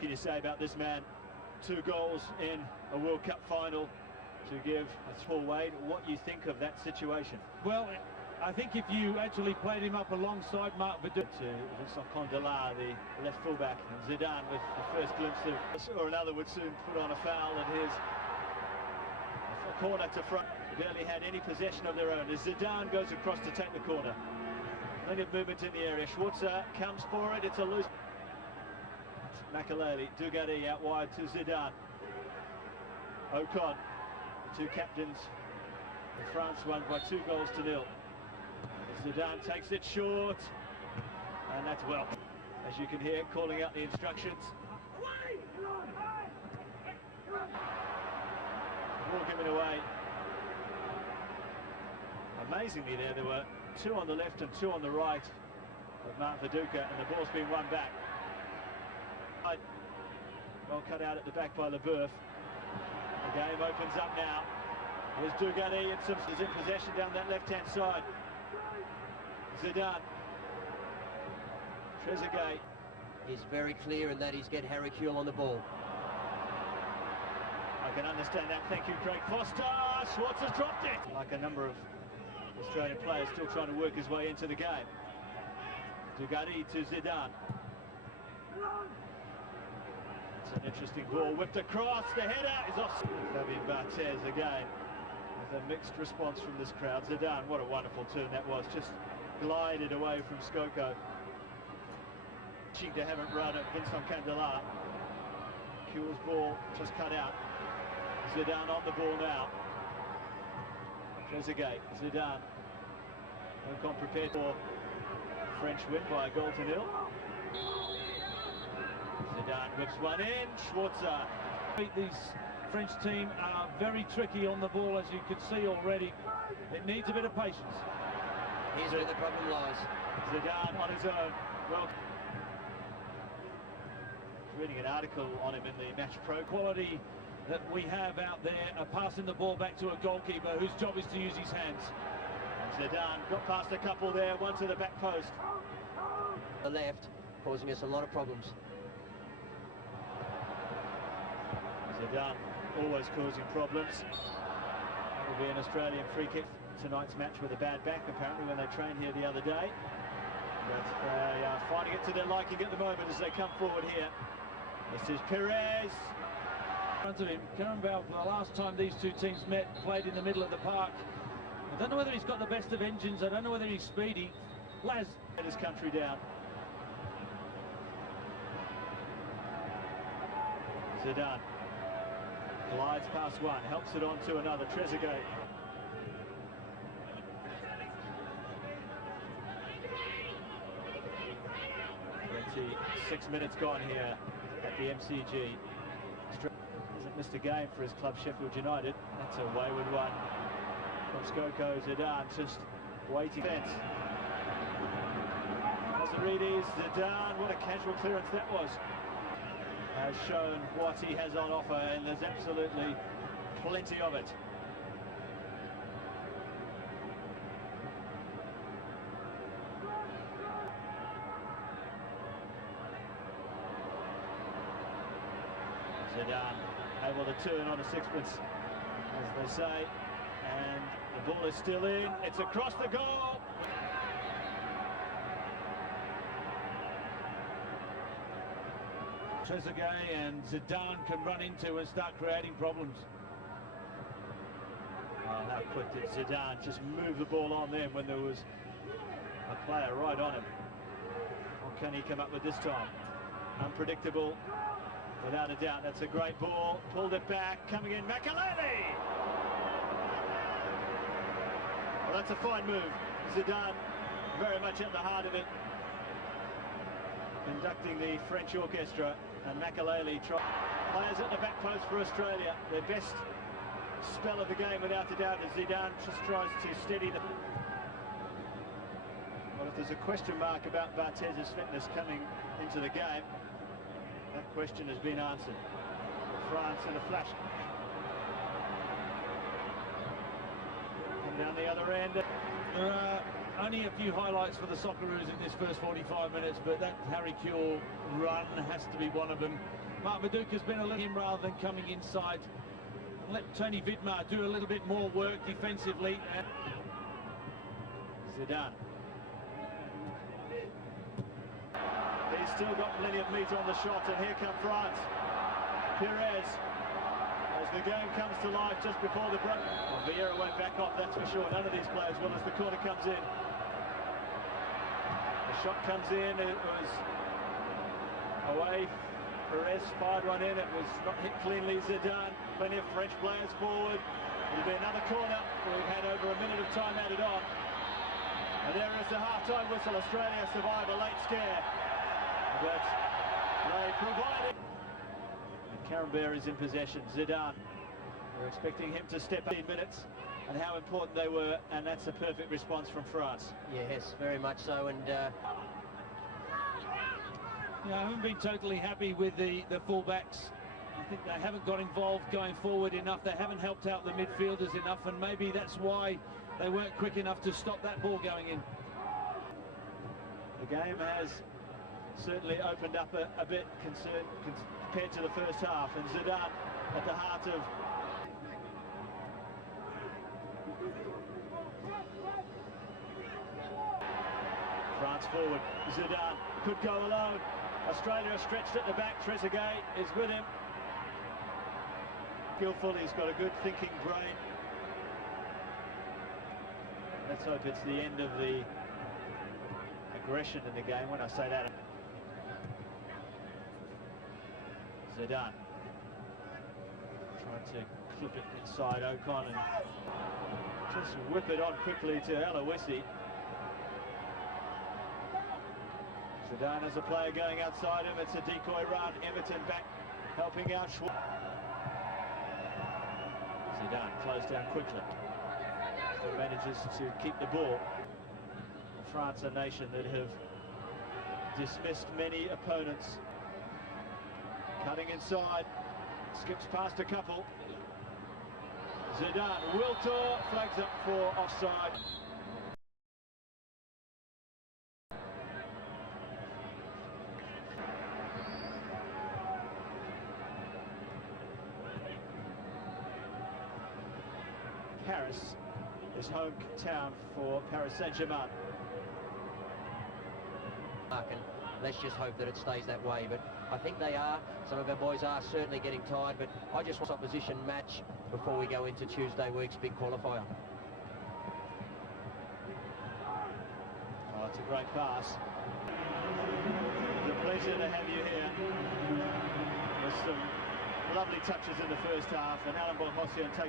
What can you say about this man? 2 goals in a World Cup final to give a full weight. What you think of that situation? Well, I think if you actually played him up alongside Marc Viduka To Vincent Candela, the left fullback, and Zidane with the first glimpse of, or another would soon put on a foul, and here's a corner to front. They barely had any possession of their own as Zidane goes across to take the corner. Plenty of movement in the area. Schwarzer comes for it. It's a loose. Makelele, Dugarry out wide to Zidane. Ocon, the 2 captains. France won by 2 goals to 0. Zidane takes it short, and that's well, as you can hear, calling out the instructions. Ball given away. Amazingly, there were 2 on the left and 2 on the right of Marc Viduka, and the ball's been won back. Well cut out at the back by Leboeuf. The game opens up now. Here's Dugarry, and Simpson's in possession down that left-hand side. Zidane. Trezeguet. He's very clear in that he's get Harry Kewell on the ball. I can understand that. Thank you, Craig Foster. Schwartz has dropped it. Like a number of Australian players still trying to work his way into the game. Dugarry to Zidane. It's an interesting ball. Whipped across. The header is off. Fabien Barthez again with a mixed response from this crowd. Zidane, what a wonderful turn that was. Just glided away from Skoko. Cheek to have it run at Vincent Candela. Kewell's ball just cut out. Zidane on the ball now. Trezeguet, Zidane. Ocon prepared for French win by a goal to 0. Zidane whips one in. Schwarzer. These French team are very tricky on the ball, as you can see already. It needs a bit of patience. Here's where the problem lies. Zidane on his own. Well, reading an article on him in the Match Pro. Quality that we have out there are passing the ball back to a goalkeeper whose job is to use his hands. And Zidane got past a couple there, one to the back post. The left, causing us a lot of problems. Zidane always causing problems. That will be an Australian free kick. Tonight's match with a bad back, apparently, when they trained here the other day. But they are finding it to their liking at the moment as they come forward here. This is Perez. In front of him, Carambeau, for the last time these 2 teams met, played in the middle of the park. I don't know whether he's got the best of engines. I don't know whether he's speedy. Laz. Let his country down. Zidane glides past one, helps it on to another. Trezeguet. 26 minutes gone here at the MCG. Hasn't missed a game for his club, Sheffield United. That's a wayward one from Skoko. Zidane just waiting. Mazarides, Zidane, what a casual clearance that was. Has shown what he has on offer, and there's absolutely plenty of it. Zidane able to turn on a sixpence, as they say, and the ball is still in. It's across the goal. Trezeguet and Zidane can run into and start creating problems. Oh, how quick did Zidane just move the ball on them when there was a player right on him. What can he come up with this time? Unpredictable, without a doubt. That's a great ball. Pulled it back, coming in, Makelele! Well, that's a fine move. Zidane very much at the heart of it, conducting the French orchestra, and Makelele players at the back post for Australia. Their best spell of the game, without a doubt, as Zidane just tries to steady the... Well, if there's a question mark about Barthez's fitness coming into the game, that question has been answered. France in a flash. Come down the other end. There are only a few highlights for the Socceroos in this first 45 minutes, but that Harry Kewell run has to be one of them. Mark Maduka's been a little in rather than coming inside. Let Tony Vidmar do a little bit more work defensively. Zidane. He's still got plenty of meat on the shot, and here come France. Perez, as the game comes to life just before the break. Well, Vieira won't back off, that's for sure. None of these players will as the corner comes in. The shot comes in, it was away. Perez fired one in, it was not hit cleanly. Zidane, plenty of French players forward. It'll be another corner. We've had over a minute of time added on. And there is the half-time whistle. Australia survive a late scare. But they provided. Carambert is in possession. Zidane. We're expecting him to step up in minutes, and how important they were, and that's a perfect response from France. Yes, very much so, and I haven't been totally happy with the fullbacks. I think they haven't got involved going forward enough. They haven't helped out the midfielders enough, and maybe that's why they weren't quick enough to stop that ball going in. The game has certainly opened up a bit compared to the first half, and Zidane at the heart of France forward. Zidane could go alone. Australia stretched at the back. Trezeguet is with him. Skillful, he's got a good thinking brain. Let's hope it's the end of the aggression in the game when I say that. Zidane trying to clip it inside Ocon and just whip it on quickly to Aloisi. Zidane as a player going outside him, it's a decoy run. Everton back helping out. Zidane closed down quickly. Still manages to keep the ball. France, a nation that have dismissed many opponents. Cutting inside, skips past a couple. Zidane, Wiltor flags up for offside. Paris is hometown for Paris Saint-Germain. Let's just hope that it stays that way, but I think they are. Some of our boys are certainly getting tired, but I just want opposition match before we go into Tuesday week's big qualifier. Oh, it's a great pass. It's a pleasure to have you here. There's some lovely touches in the first half, and Alan Bonhossian takes